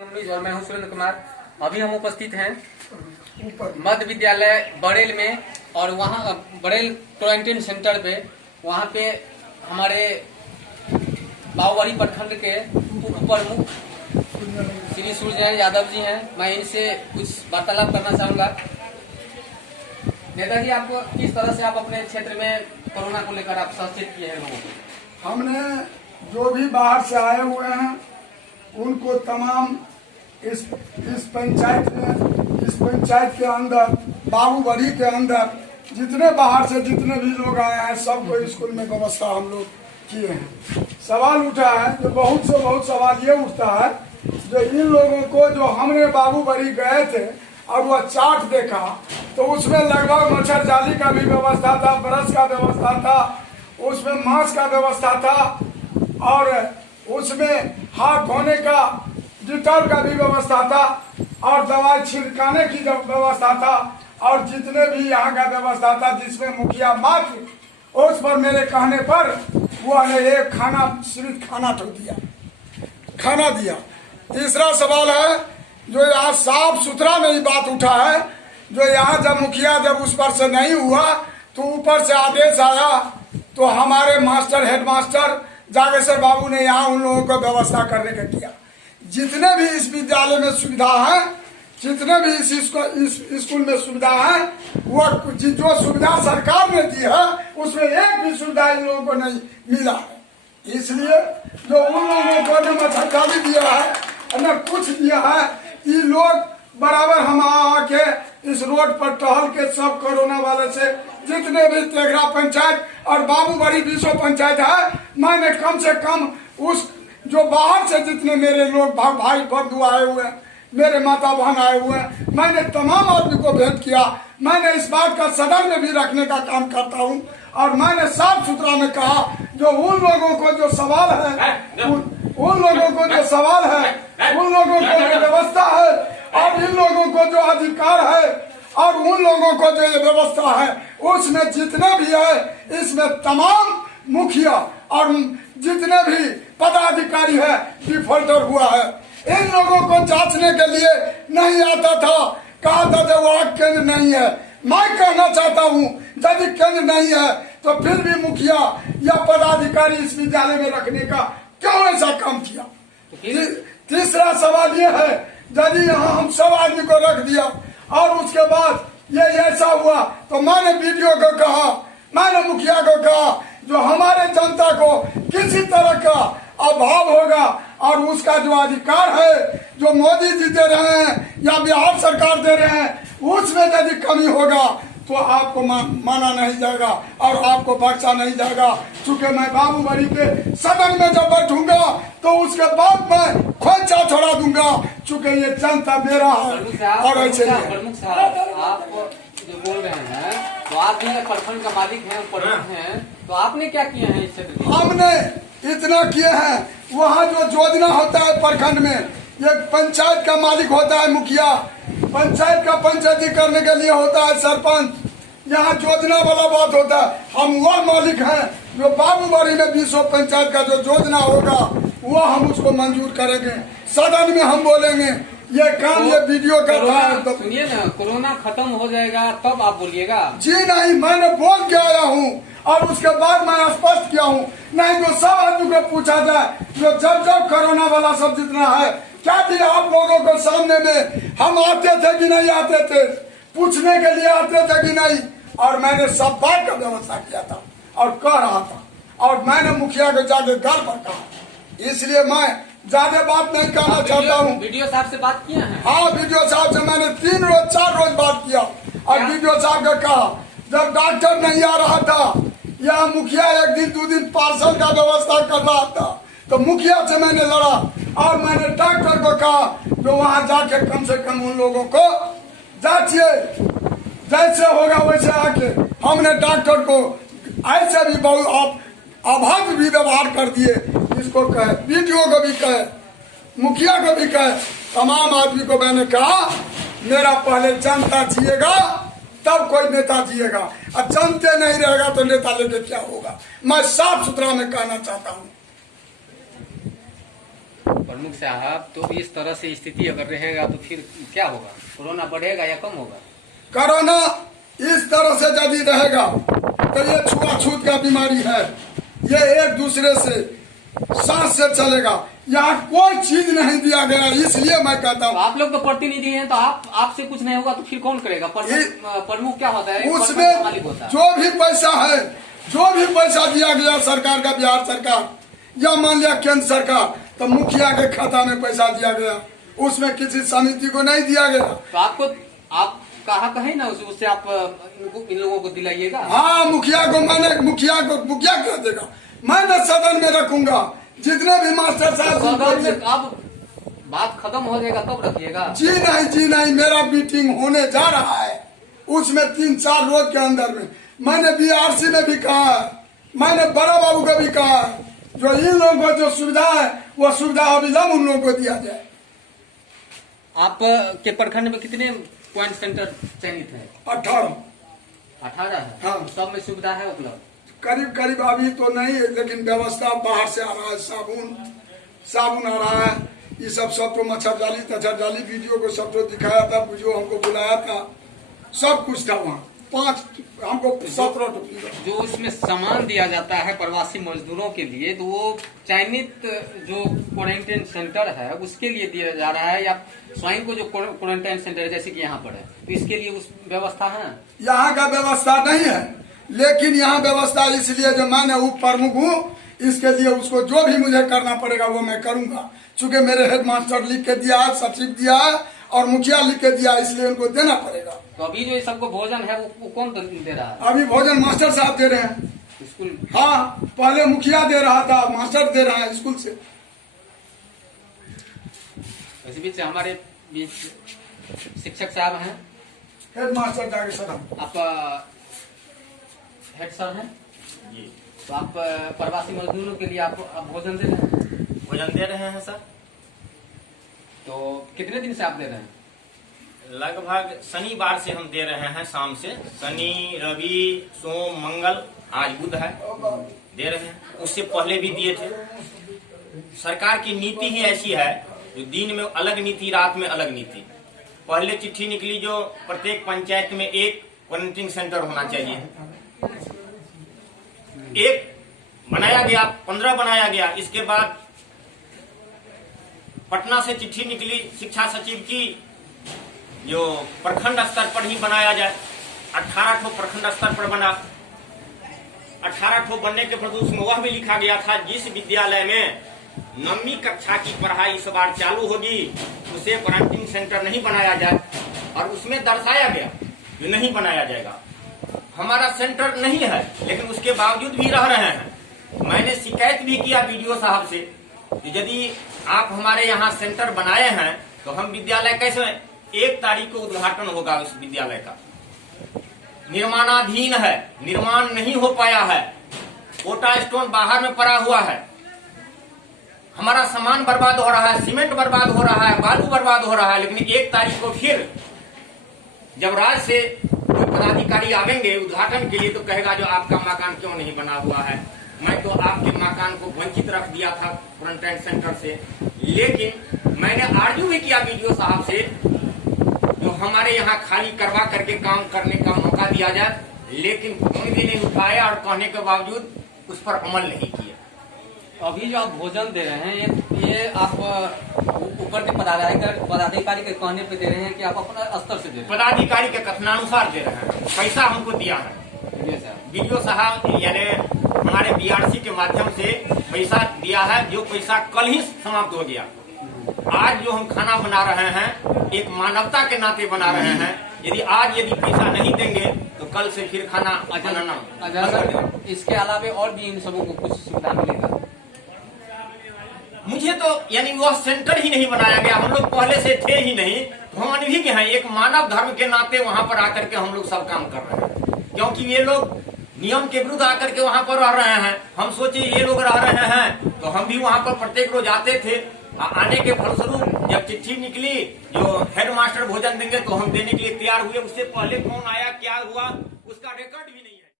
और मैं हूं सुरेंद्र कुमार। अभी हम उपस्थित हैं मध्य विद्यालय बड़ेल में और वहाँ बड़ेल क्वारंटीन सेंटर पे। वहाँ पे हमारे बाहुबली प्रखंड के उप प्रमुख श्री सूर्य यादव जी हैं। मैं इनसे कुछ वार्तालाप करना चाहूँगा। नेता जी, आपको किस तरह से आप अपने क्षेत्र में कोरोना को लेकर आप सचेत किए हैं लोगों को? हमने जो भी बाहर से आए हुए हैं उनको तमाम इस पंचायत के अंदर, बाहुबली के अंदर जितने बाहर से जितने भी लोग आए हैं सबको स्कूल में व्यवस्था हम लोग किए हैं। सवाल उठा है जो बहुत से बहुत सवाल ये उठता है जो इन लोगों को जो हमने बाहुबली गए थे और वह चार्ट देखा तो उसमें लगभग मच्छर जाली का भी व्यवस्था था, ब्रश का व्यवस्था था, उसमें मास्क का व्यवस्था था और उसमें हाथ धोने का डिटॉल का भी व्यवस्था था और दवाई छिड़काने की व्यवस्था था और जितने भी यहाँ का व्यवस्था था जिसमें मुखिया मात्र उस पर मेरे कहने पर वो ने एक खाना सिर्फ खाना दिया। तीसरा सवाल है जो यहाँ साफ सुथरा में बात उठा है जो यहाँ जब मुखिया जब उस पर से नहीं हुआ तो ऊपर से आदेश आया तो हमारे मास्टर हेडमास्टर जागेश्वर बाबू ने यहाँ उन लोगों को व्यवस्था करने का किया। जितने भी इस विद्यालय में सुविधा है, जितने भी इस स्कूल में सुविधा है, वह जो सुविधा सरकार ने दी है उसमें एक भी सुविधा इन लोगों को नहीं मिला है। इसलिए जो उन लोगों को न मच्छरदानी दिया है न कुछ दिया है, ये लोग बराबर हम आके इस रोड पर टहल के सब कोरोना वाले से जितने भी तेघरा पंचायत और बाबूबड़ी विश्व पंचायत है, मैंने कम से कम उस जो बाहर से जितने मेरे लोग भाई बंधु आए हुए हैं, मेरे माता बहन आए हुए हैं, मैंने तमाम आदमी को भेंट किया। मैंने इस बात का सदन में भी रखने का काम करता हूं और मैंने साफ सुथरा में कहा जो उन लोगों को जो सवाल है उन लोगों को जो सवाल है, उन लोगों को जो व्यवस्था है और इन लोगों को जो अधिकार है और उन लोगों को जो ये व्यवस्था है उसमें जितने भी है इसमें तमाम मुखिया और जितने भी पदाधिकारी है डिफॉल्टर हुआ है। इन लोगों को जांचने के लिए नहीं आता था, कहा था जब वहाँ केंद्र नहीं है। मैं कहना चाहता हूँ यदि केंद्र नहीं है तो फिर भी मुखिया या पदाधिकारी इस विद्यालय में रखने का क्यों ऐसा काम किया? तीसरा सवाल ये है यदि यहाँ हम सब आदमी को रख दिया और उसके बाद ये ऐसा हुआ तो मैंने वीडियो को कहा, मैंने मुखिया को कहा जो हमारे जनता को किसी तरह का अभाव होगा और उसका जो अधिकार है जो मोदी जी दे रहे हैं या बिहार सरकार दे रहे हैं उसमें यदि कमी होगा तो आपको माना नहीं जाएगा और आपको बख्शा नहीं जाएगा। चूंकि मैं बाबूबड़ी के सदन में जब बैठूंगा तो उसके बाद मैं खोचा छोड़ा दूंगा चूंकि ये जनता मेरा है। और ऐसे प्रमुख साहब आप जो बोल रहे हैं तो आप भी प्रखंड का मालिक हैं, प्रमुख हैं, तो आपने क्या किए हैं इस क्षेत्र में? हमने इतना किए हैं, वहाँ जो योजना होता है प्रखंड में ये पंचायत का मालिक होता है मुखिया, पंचायत का पंचायती करने के लिए होता है सरपंच, यहाँ योजना वाला बात होता है। हम वह मालिक हैं जो बाबूबड़ी में विश्व पंचायत का जो योजना होगा वो हम उसको मंजूर करेंगे, सदन में हम बोलेंगे ये काम ये वीडियो का था। सुनिए ना, कोरोना खत्म हो जाएगा तब आप बोलिएगा। जी नहीं, मैंने बोल के आया हूँ और उसके बाद मैं स्पष्ट किया हूँ। नहीं तो सब आदमी को पूछा जाए जो जब कोरोना वाला सब जितना है क्या थी आप लोगों को सामने में हम आते थे कि नहीं आते थे, पूछने के लिए आते थे कि नहीं, और मैंने सब बात का व्यवस्था किया था और कह रहा था और मैंने मुखिया को जाके घर पर कहा। इसलिए मैं ज्यादा बात नहीं कहना चाहता हूँ। वीडियो साहब से बात किया है? हाँ, वीडियो साहब से मैंने 3 रोज 4 रोज बात किया और वीडियो साहब को कहा जब डॉक्टर नहीं आ रहा था या मुखिया 1 दिन 2 दिन पार्सल का व्यवस्था कर रहा था तो मुखिया से मैंने लड़ा और मैंने डॉक्टर को कहा जो वहाँ जाके कम से कम उन लोगों को जांचिए, जैसे होगा वैसे आके। हमने डॉक्टर को ऐसे भी बहुत अभद्र भी व्यवहार कर दिए, इसको कहे, वीडियो को भी कहे, मुखिया को भी कहे, तमाम आदमी को मैंने कहा मेरा पहले जनता जिएगा तब कोई नेता जिएगा और जनते नहीं रहेगा तो नेता लेके क्या होगा। मैं साफ सुथरा में कहना चाहता हूँ। प्रमुख साहब, तो इस तरह से स्थिति अगर रहेगा तो फिर क्या होगा? कोरोना बढ़ेगा या कम होगा? कोरोना इस तरह से यदि रहेगा तो ये छुआछूत का बीमारी है, ये एक दूसरे से सांस से चलेगा। यहाँ कोई चीज नहीं दिया गया, इसलिए मैं कहता हूँ। आप लोग तो प्रतिनिधि हैं, तो आपसे कुछ नहीं होगा तो फिर कौन करेगा? प्रमुख क्या होता है? उसमें मालिक होता है। जो भी पैसा है, जो भी पैसा दिया गया सरकार का, बिहार सरकार या मान लिया केंद्र सरकार, तो मुखिया के खाता में पैसा दिया गया, उसमें किसी समिति को नहीं दिया गया। तो आप कहे ना उससे आप इन लोगों को दिलाइएगा। हाँ, मुखिया को मुखिया क्या देगा? मैं सदन में रखूंगा, जितने भी मास्टर साहब। अब बात खत्म हो जाएगा तब रखिएगा। जी नहीं, मेरा मीटिंग होने जा रहा है, उसमें 3-4 रोज के अंदर में मैंने बीआरसी में भी कहा है, मैंने बड़ा बाबू को भी कहा है, जो इन लोगों को जो सुविधा है वो सुविधा अविलंब उन लोगों को दिया जाए। आप के प्रखंड में कितने पॉइंट सेंटर चयनित है? 18 है। हाँ, सब में सुविधा है उपलब्ध? करीब अभी तो नहीं है, लेकिन व्यवस्था बाहर से आ रहा है, साबुन आ रहा है, ये सब तो मच्छर जाली वीडियो को सब तो दिखाया था, जो हमको बुलाया था, सब कुछ था वहाँ। 5 हमको 17 जो उसमें सामान दिया जाता है प्रवासी मजदूरों के लिए, तो वो चयनित जो क्वारंटाइन सेंटर है उसके लिए दिया जा रहा है, या स्वयं को जो क्वारंटाइन सेंटर है जैसे कि यहाँ पर है, तो इसके लिए उस व्यवस्था है? यहाँ का व्यवस्था नहीं है, लेकिन यहाँ व्यवस्था इसलिए जो मैं उप प्रमुख हूँ, इसके लिए उसको जो भी मुझे करना पड़ेगा वो मैं करूंगा। चूंकि मेरे हेडमास्टर लिख के दिया है, सचिव दिया है और मुखिया लिख के दिया, इसलिए उनको देना पड़ेगा। तो अभी जो सबको भोजन है वो कौन दे रहा है? अभी भोजन मास्टर साहब दे रहे हैं स्कूल। हाँ, पहले मुखिया दे रहा था, मास्टर दे रहा है स्कूल से। इस बीच हमारे बीच शिक्षक साहब हैं, हेडमास्टर जाके सर, आप हेड सर हैं जी। तो आप प्रवासी मजदूरों के लिए आप भोजन दे रहे हैं? भोजन दे रहे हैं सर। तो कितने दिन से आप दे रहे हैं? लगभग शनिवार से हम दे रहे हैं, शाम से। शनि, रवि, सोम, मंगल, आज बुध है, दे रहे हैं। उससे पहले भी दिए थे। सरकार की नीति ही ऐसी है, जो दिन में अलग नीति, रात में अलग नीति। पहले चिट्ठी निकली जो प्रत्येक पंचायत में एक क्वारंटीन सेंटर होना चाहिए, एक बनाया गया, 15 बनाया गया। इसके बाद पटना से चिट्ठी निकली शिक्षा सचिव की, जो प्रखंड स्तर पर ही बनाया जाए। 18 प्रखंड स्तर पर बना। 18 बनने के बाद उसमें वह भी लिखा गया था, जिस विद्यालय में 9वीं कक्षा की पढ़ाई इस बार चालू होगी उसे क्वारंटीन सेंटर नहीं बनाया जाए। और उसमें दर्शाया गया जो नहीं बनाया जाएगा। हमारा सेंटर नहीं है, लेकिन उसके बावजूद भी रह रहे हैं। मैंने शिकायत भी किया बीडीओ साहब से, यदि आप हमारे यहाँ सेंटर बनाए हैं तो हम विद्यालय कैसे, 1 तारीख को उद्घाटन होगा उस विद्यालय का, निर्माणाधीन है, निर्माण नहीं हो पाया है, कोटा स्टोन बाहर में पड़ा हुआ है, हमारा सामान बर्बाद हो रहा है, सीमेंट बर्बाद हो रहा है, बालू बर्बाद हो रहा है। लेकिन 1 तारीख को फिर जब राज्य से कोई पदाधिकारी आवेंगे उद्घाटन के लिए, तो कहेगा जो आपका मकान क्यों नहीं बना हुआ है। मैं तो आपके मकान को वंचित रख दिया था क्वारंटाइन सेंटर से। लेकिन मैंने आर्ग्यू भी किया वीडियो साहब से, जो हमारे यहाँ खाली करवा करके काम करने का मौका दिया जाए, लेकिन फोन भी नहीं उठाया और कहने के बावजूद उस पर अमल नहीं किया। अभी जो आप भोजन दे रहे हैं ये आप ऊपर के पदाधिकारी के कहने पे दे रहे हैं कि आप अपना स्तर से दे रहे हैं? पदाधिकारी के कथनानुसार दे रहे हैं। पैसा हमको दिया है वीडियो साहब, यानी हमारे बीआरसी के माध्यम से पैसा दिया है, जो पैसा कल ही समाप्त हो गया। आज जो हम खाना बना रहे हैं एक मानवता के नाते बना रहे हैं। यदि पैसा नहीं देंगे तो कल से फिर खाना बनाना। इसके अलावा और भी इन सबों को कुछ सुविधा मिलेगा? मुझे तो यानी वह सेंटर ही नहीं बनाया गया, हम लोग पहले से थे ही नहीं, तो हम अनभिज्ञ हैं। एक मानव धर्म के नाते वहां पर आकर के हम लोग सब काम कर रहे हैं, क्योंकि ये लोग नियम के विरुद्ध आकर के वहां पर रह रहे हैं। हम सोचे ये लोग रह रहे हैं तो हम भी वहां पर प्रत्येक रोज आते थे। आने के फलस्वरूप जब चिट्ठी निकली जो हेडमास्टर भोजन देंगे तो हम देने के लिए तैयार हुए। उससे पहले कौन आया, क्या हुआ, उसका रिकॉर्ड भी नहीं।